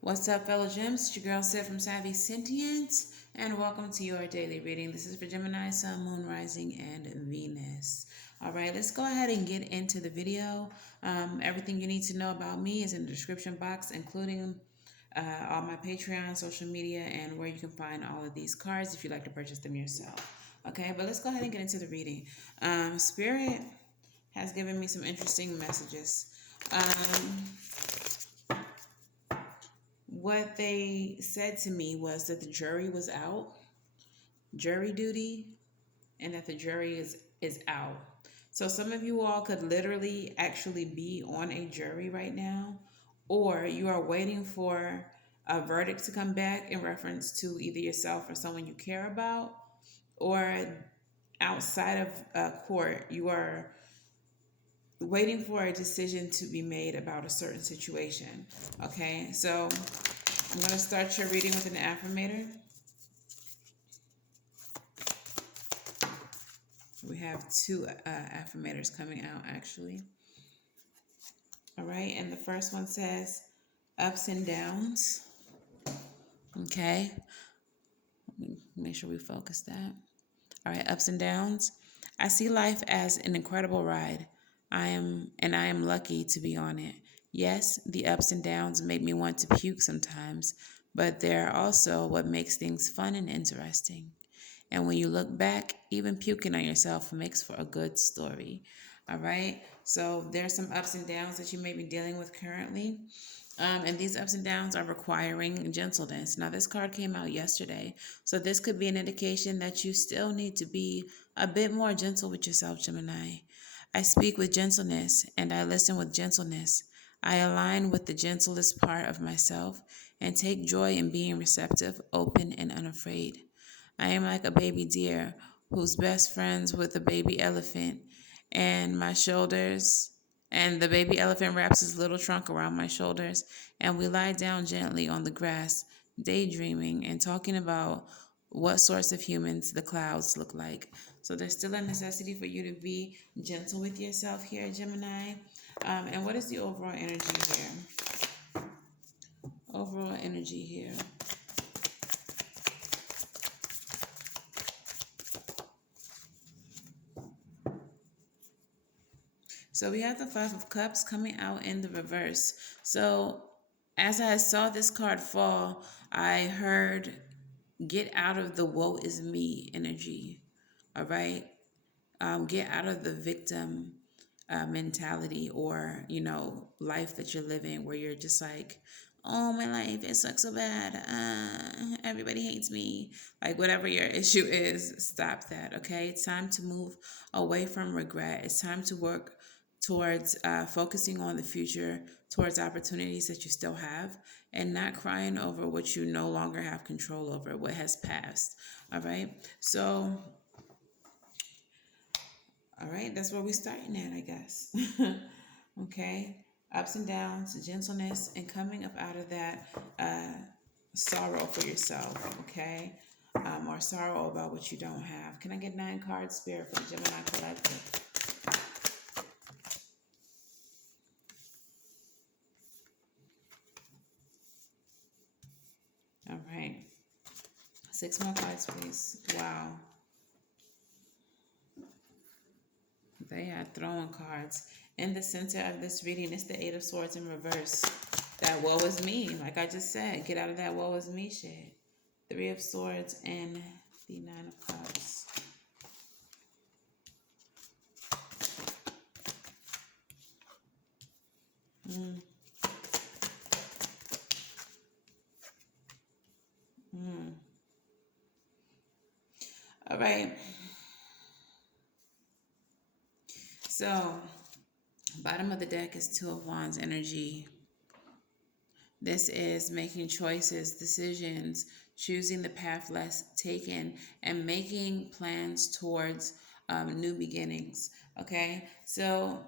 What's up, fellow gems? It's your girl Sid from Savy Sentient, and welcome to your daily reading. This is for Gemini, Sun, Moon, Rising, and Venus. All right, let's go ahead and get into the video. Everything you need to know about me is in the description box, including all my Patreon, social media, and where you can find all of these cards if you'd like to purchase them yourself. Okay, but let's go ahead and get into the reading. Spirit has given me some interesting messages. What they said to me was that the jury was out, jury duty, and that the jury is out. So some of you all could literally actually be on a jury right now, or you are waiting for a verdict to come back in reference to either yourself or someone you care about, or outside of court, you are waiting for a decision to be made about a certain situation. Okay, so I'm going to start your reading with an affirmator. We have two affirmators coming out, actually. All right, and the first one says ups and downs. Okay, make sure we focus that. All right, ups and downs. I see life as an incredible ride. I am lucky to be on it. Yes, the ups and downs make me want to puke sometimes, but they're also what makes things fun and interesting. And when you look back, even puking on yourself makes for a good story. All right. So there's some ups and downs that you may be dealing with currently. And these ups and downs are requiring gentleness. Now, this card came out yesterday. So this could be an indication that you still need to be a bit more gentle with yourself, Gemini. I speak with gentleness and I listen with gentleness. I align with the gentlest part of myself and take joy in being receptive, open, and unafraid. I am like a baby deer who's best friends with a baby elephant, and my shoulders, and the baby elephant wraps his little trunk around my shoulders, and we lie down gently on the grass, daydreaming and talking about what sorts of humans the clouds look like. So there's still a necessity for you to be gentle with yourself here, Gemini. And what is the overall energy here? Overall energy here. So we have the Five of Cups coming out in the reverse. So as I saw this card fall, I heard get out of the woe is me energy. All right. Get out of the victim mentality, or, life that you're living where you're just like, oh, my life, it sucks so bad. Everybody hates me. Like, whatever your issue is, stop that. Okay. It's time to move away from regret. It's time to work towards focusing on the future, towards opportunities that you still have, and not crying over what you no longer have control over, what has passed. All right. So, all right, that's where we're starting at, I guess. Okay. Ups and downs, gentleness, and coming up out of that sorrow for yourself, okay? Or sorrow about what you don't have. Can I get 9 cards, Spirit, for the Gemini Collective? All right. 6 more cards, please. Wow. They are throwing cards. In the center of this reading, it's the 8 of Swords in reverse. That woe is me. Like I just said, get out of that woe is me shit. 3 of Swords and the 9 of Cups. Mm. Mm. All right. So, bottom of the deck is 2 of Wands energy. This is making choices, decisions, choosing the path less taken, and making plans towards new beginnings. Okay, so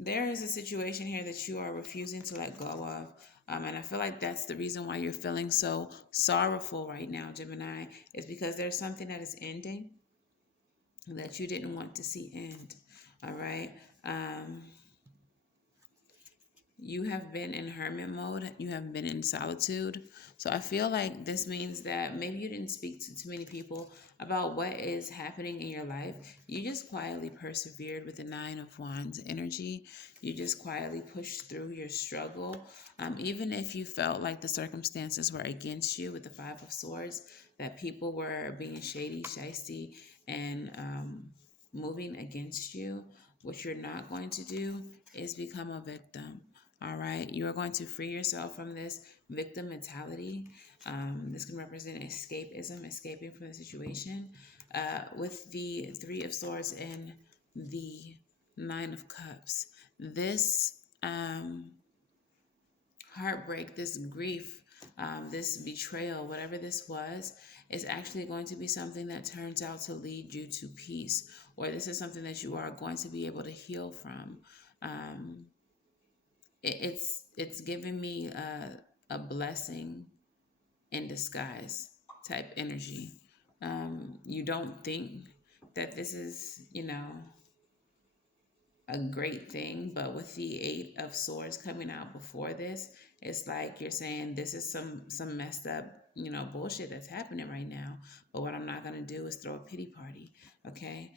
there is a situation here that you are refusing to let go of. And I feel like that's the reason why you're feeling so sorrowful right now, Gemini, is because there's something that is ending that you didn't want to see end. All right. you have been in hermit mode, you have been in solitude. So I feel like this means that maybe you didn't speak to too many people about what is happening in your life. You just quietly persevered with the Nine of Wands energy. You just quietly pushed through your struggle. Even if you felt like the circumstances were against you with the Five of Swords, that people were being shady, shisty, and moving against you, what you're not going to do is become a victim. All right, you are going to free yourself from this victim mentality. This can represent escapism, escaping from the situation. With the Three of Swords and the Nine of Cups, this heartbreak, this grief, this betrayal, whatever this was, is actually going to be something that turns out to lead you to peace, or this is something that you are going to be able to heal from. Um, it's giving me a blessing in disguise type energy. You don't think that this is, a great thing, but with the Eight of Swords coming out before this, it's like you're saying this is some messed up, bullshit that's happening right now. But what I'm not gonna do is throw a pity party. Okay,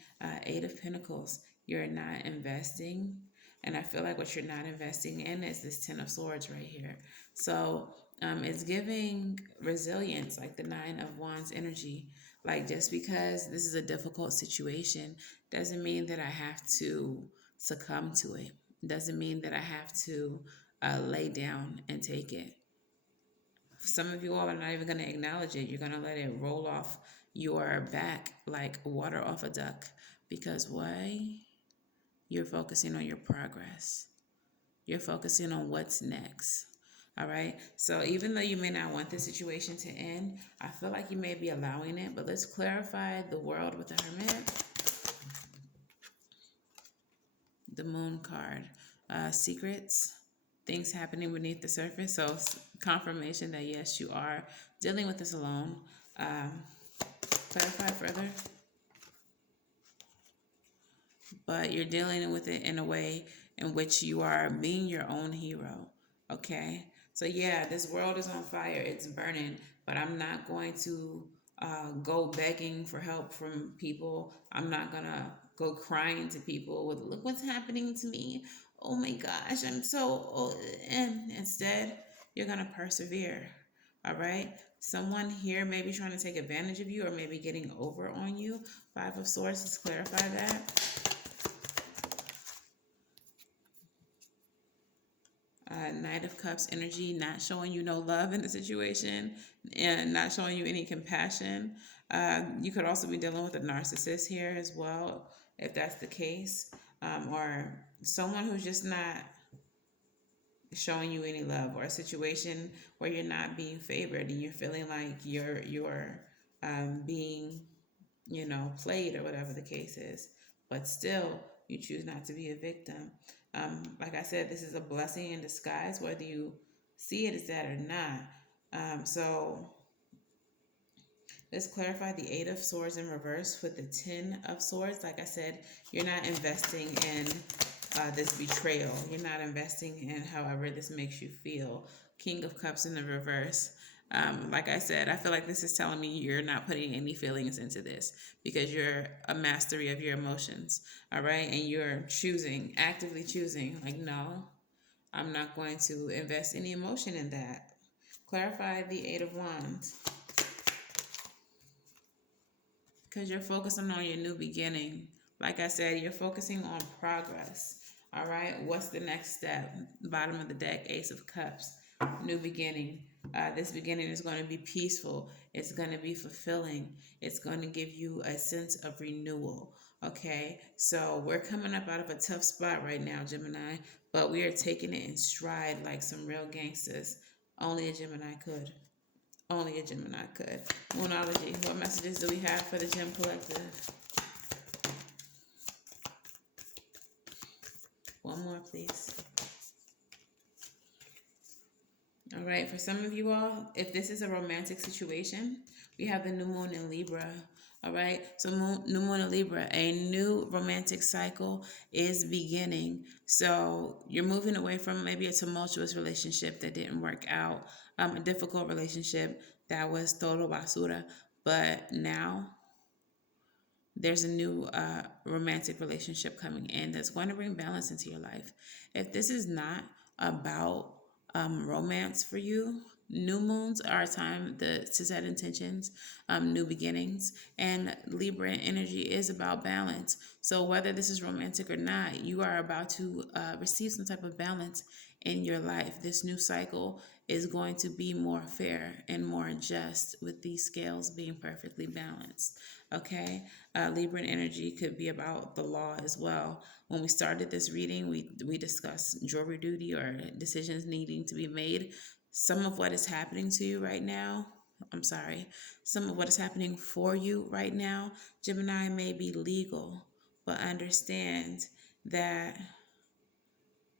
Eight of Pentacles. You're not investing, and I feel like what you're not investing in is this Ten of Swords right here. So it's giving resilience, like the Nine of Wands energy. Like, just because this is a difficult situation doesn't mean that I have to succumb to it. Doesn't mean that I have to lay down and take it. Some of you all are not even going to acknowledge it. You're going to let it roll off your back like water off a duck. Because why? You're focusing on your progress. You're focusing on what's next. All right. So even though you may not want this situation to end, I feel like you may be allowing it. But let's clarify the world with the Hermit. The Moon card. Secrets, things happening beneath the surface. So confirmation that yes, you are dealing with this alone. Clarify further. But you're dealing with it in a way in which you are being your own hero. Okay? So yeah, this world is on fire. It's burning. But I'm not going to go begging for help from people. I'm not going to go crying to people with, look what's happening to me. Oh my gosh, I'm so... And instead, you're going to persevere. All right? Someone here may be trying to take advantage of you or maybe getting over on you. Five of Swords, let's clarify that. Knight of Cups energy, not showing you no love in the situation and not showing you any compassion. You could also be dealing with a narcissist here as well, if that's the case, or someone who's just not showing you any love, or a situation where you're not being favored and you're feeling like you're being played, or whatever the case is, but still you choose not to be a victim. Like I said, this is a blessing in disguise, whether you see it as that or not. So let's clarify the Eight of Swords in reverse with the Ten of Swords. Like I said, you're not investing in this betrayal. You're not investing in however this makes you feel. King of Cups in the reverse. Like I said, I feel like this is telling me you're not putting any feelings into this because you're a mastery of your emotions, all right? And you're choosing, actively choosing, like, no, I'm not going to invest any emotion in that. Clarify the Eight of Wands. Because you're focusing on your new beginning. Like I said, you're focusing on progress. All right, what's the next step? Bottom of the deck, Ace of Cups, new beginning. This beginning is going to be peaceful. It's going to be fulfilling. It's going to give you a sense of renewal. Okay, so we're coming up out of a tough spot right now, Gemini, but we are taking it in stride like some real gangsters. Only a Gemini could. Only a Gemini could. Moonology. What messages do we have for the Gem Collective? One more, please. All right. For some of you all, if this is a romantic situation, we have the new moon in Libra. All right. So new moon in Libra, a new romantic cycle is beginning. So you're moving away from maybe a tumultuous relationship that didn't work out, a difficult relationship that was total basura. But now there's a new romantic relationship coming in that's going to bring balance into your life. If this is not about romance for you, new moons are a time to set intentions, new beginnings, and Libra energy is about balance. So whether this is romantic or not, you are about to receive some type of balance in your life. This new cycle is going to be more fair and more just with these scales being perfectly balanced. Okay, Libran energy could be about the law as well. When we started this reading, we discussed jury duty or decisions needing to be made. Some of what is happening to you right now, I'm sorry, some of what is happening for you right now, Gemini, may be legal, but understand that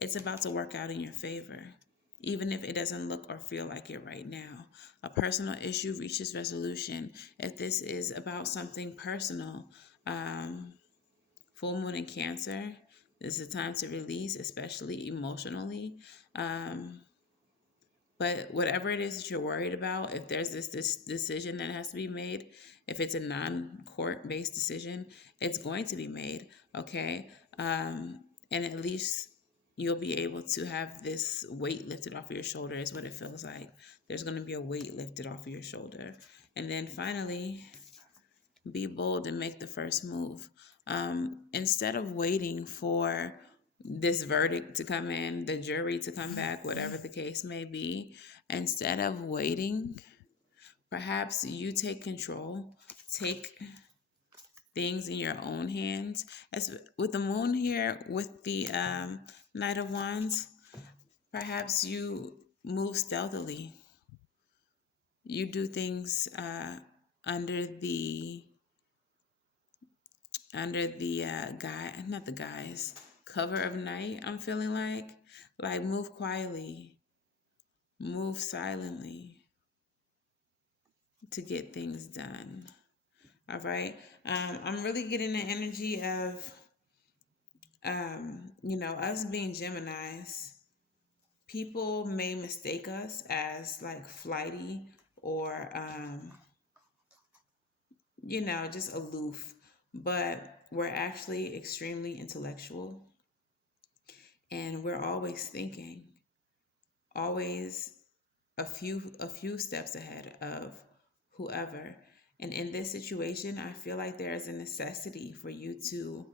it's about to work out in your favor, even if it doesn't look or feel like it right now. A personal issue reaches resolution. If this is about something personal, full moon in Cancer, this is a time to release, especially emotionally. Um, but whatever it is that you're worried about, if there's this decision that has to be made, if it's a non-court based decision, it's going to be made, okay? And at least you'll be able to have this weight lifted off of your shoulder is what it feels like. There's going to be a weight lifted off of your shoulder. And then finally, be bold and make the first move. Instead of waiting for this verdict to come in, the jury to come back, whatever the case may be, instead of waiting, perhaps you take control, take things in your own hands. As with the moon here, with the Knight of Wands, perhaps you move stealthily. You do things under the guy, not the guys, cover of night. I'm feeling like move quietly, move silently to get things done. All right. I'm really getting the energy of us being Geminis. People may mistake us as like flighty or just aloof, but we're actually extremely intellectual, and we're always thinking, always a few steps ahead of whoever. And in this situation, I feel like there is a necessity for you to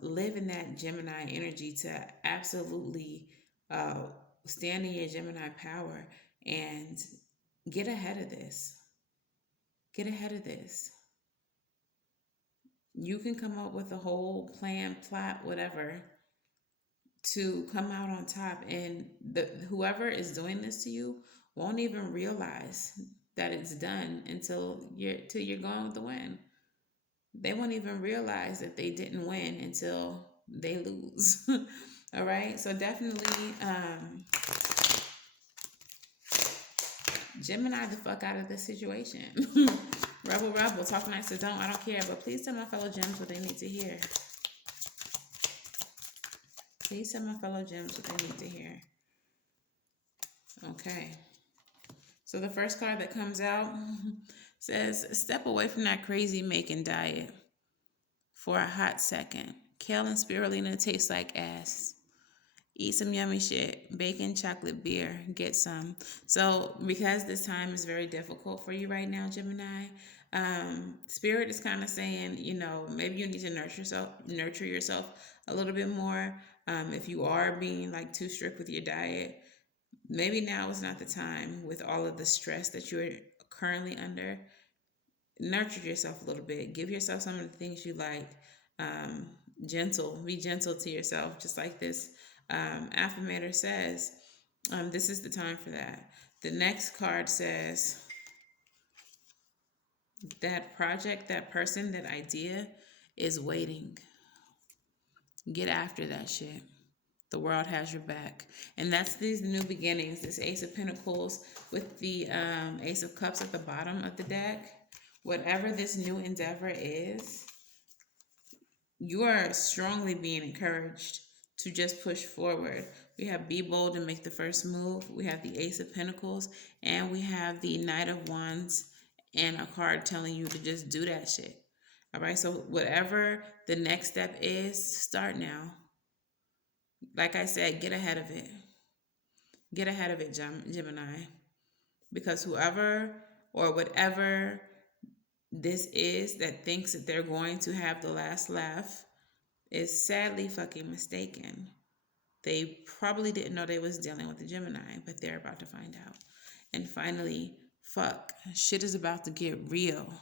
live in that Gemini energy, to absolutely uh, stand in your Gemini power and get ahead of this. Get ahead of this. You can come up with a whole plan, plot, whatever, to come out on top, and whoever is doing this to you won't even realize that it's done until you're going with the win. They won't even realize that they didn't win until they lose. All right, so definitely Gemini the fuck out of this situation. Rebel, talk nice to don't, I don't care, but please tell my fellow gems what they need to hear. Please tell my fellow gems what they need to hear. Okay. So the first card that comes out says, step away from that crazy making diet for a hot second. Kale and spirulina taste like ass. Eat some yummy shit. Bacon, chocolate, beer. Get some. So because this time is very difficult for you right now, Gemini, Spirit is kind of saying, maybe you need to nurture yourself a little bit more. If you are being like too strict with your diet, maybe now is not the time with all of the stress that you're currently under. Nurture yourself a little bit. Give yourself some of the things you like. Be gentle to yourself, just like this affirmator says. This is the time for that. The next card says, that project, that person, that idea is waiting. Get after that shit. The world has your back. And that's these new beginnings. This Ace of Pentacles with the Ace of Cups at the bottom of the deck. Whatever this new endeavor is, you are strongly being encouraged to just push forward. We have be bold and make the first move. We have the Ace of Pentacles, and we have the Knight of Wands, and a card telling you to just do that shit. All right, so whatever the next step is, start now. Like I said, get ahead of it. Get ahead of it, Gemini. Because whoever or whatever this is that thinks that they're going to have the last laugh is sadly fucking mistaken. They probably didn't know they was dealing with a Gemini, but they're about to find out. And finally, fuck, shit is about to get real.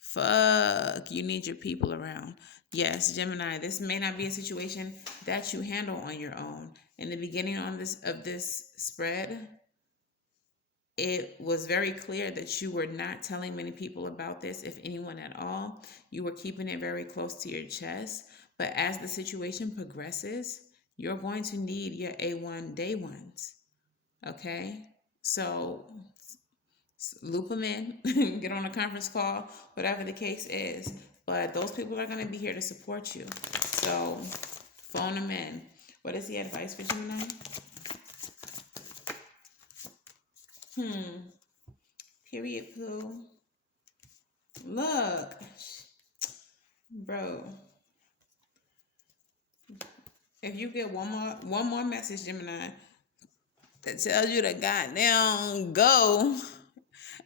Fuck, you need your people around. Yes, Gemini, this may not be a situation that you handle on your own. In the beginning of this spread, it was very clear that you were not telling many people about this, if anyone at all. You were keeping it very close to your chest. But as the situation progresses, you're going to need your A1 day ones. Okay? So loop them in, get on a conference call, whatever the case is. But those people are going to be here to support you. So phone them in. What is the advice for Gemini? Period, poo. Look, bro. If you get one more message, Gemini, that tells you to goddamn go.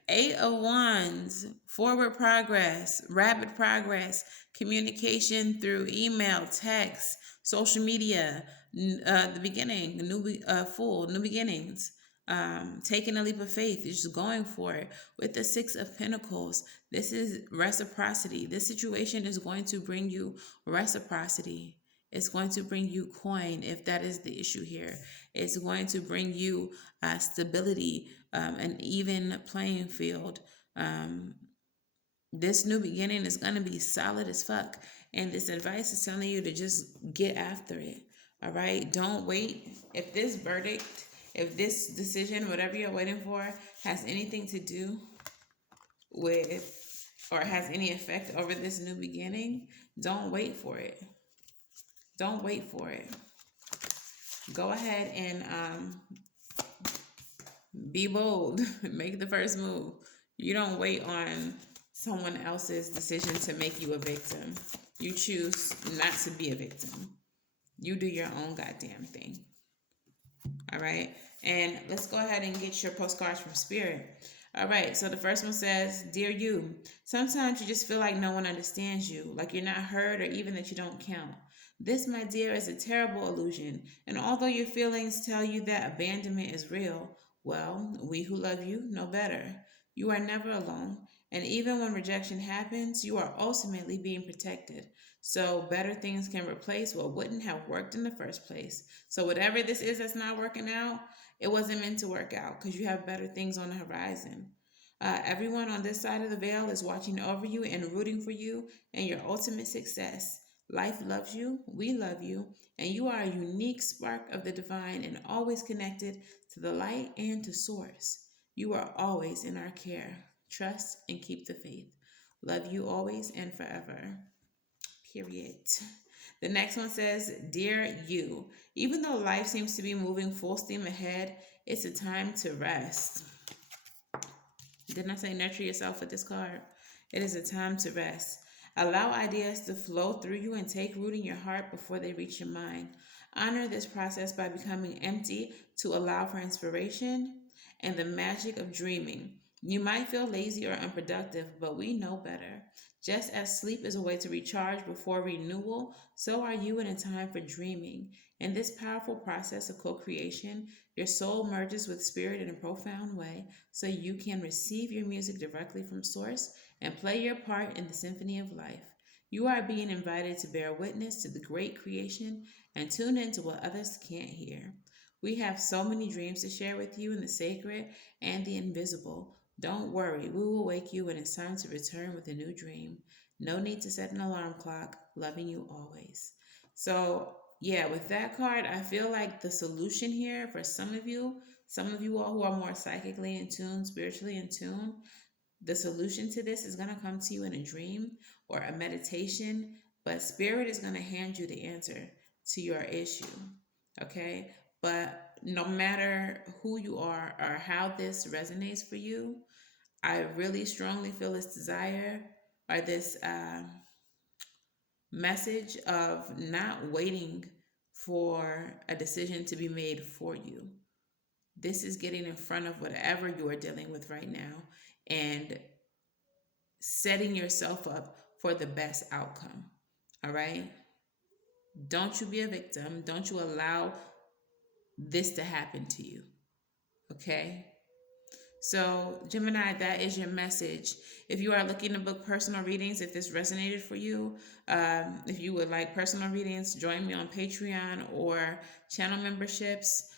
8 of Wands, forward progress, rapid progress, communication through email, text, social media, the beginning, new beginnings, taking a leap of faith, just going for it. With the 6 of Pentacles, this is reciprocity. This situation is going to bring you reciprocity. It's going to bring you coin, if that is the issue here. It's going to bring you stability, an even playing field. This new beginning is going to be solid as fuck. And this advice is telling you to just get after it. All right? Don't wait. If this verdict, if this decision, whatever you're waiting for, has anything to do with or has any effect over this new beginning, don't wait for it. Don't wait for it. Go ahead and be bold. Make the first move. You don't wait on someone else's decision to make you a victim. You choose not to be a victim. You do your own goddamn thing. All right? And let's go ahead and get your postcards from Spirit. All right, so the first one says, Dear you, sometimes you just feel like no one understands you, like you're not heard or even that you don't count. This, my dear, is a terrible illusion, and although your feelings tell you that abandonment is real, well, we who love you know better. You are never alone, and even when rejection happens, you are ultimately being protected. So better things can replace what wouldn't have worked in the first place. So whatever this is that's not working out, it wasn't meant to work out because you have better things on the horizon. Everyone on this side of the veil is watching over you and rooting for you and your ultimate success. Life loves you, we love you, and you are a unique spark of the divine and always connected to the light and to source. You are always in our care. Trust and keep the faith. Love you always and forever. Period. The next one says, Dear you, even though life seems to be moving full steam ahead, it's a time to rest. Didn't I say nurture yourself with this card? It is a time to rest. Allow ideas to flow through you and take root in your heart before they reach your mind. Honor this process by becoming empty to allow for inspiration and the magic of dreaming. You might feel lazy or unproductive, but we know better. Just as sleep is a way to recharge before renewal, so are you in a time for dreaming. In this powerful process of co-creation, your soul merges with spirit in a profound way, so you can receive your music directly from source and play your part in the symphony of life. You are being invited to bear witness to the great creation and tune into what others can't hear. We have so many dreams to share with you in the sacred and the invisible. Don't worry, we will wake you when it's time to return with a new dream. No need to set an alarm clock. Loving you always. So, yeah, with that card, I feel like the solution here for some of you all who are more psychically in tune, spiritually in tune, The solution to this is going to come to you in a dream or a meditation, but Spirit is going to hand you the answer to your issue. Okay? But no matter who you are or how this resonates for you, I really strongly feel this desire or this message of not waiting for a decision to be made for you. This is getting in front of whatever you are dealing with right now and setting yourself up for the best outcome. All right? Don't you be a victim. Don't you allow this to happen to you. Okay? So, Gemini, that is your message. If you are looking to book personal readings, if this resonated for you, if you would like personal readings, join me on Patreon or channel memberships.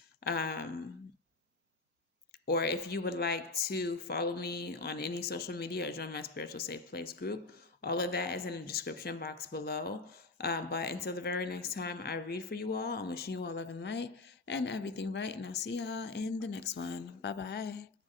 Or if you would like to follow me on any social media or join my Spiritual Safe Place group, all of that is in the description box below. But until the very next time I read for you all, I'm wishing you all love and light and everything right. And I'll see y'all in the next one. Bye bye.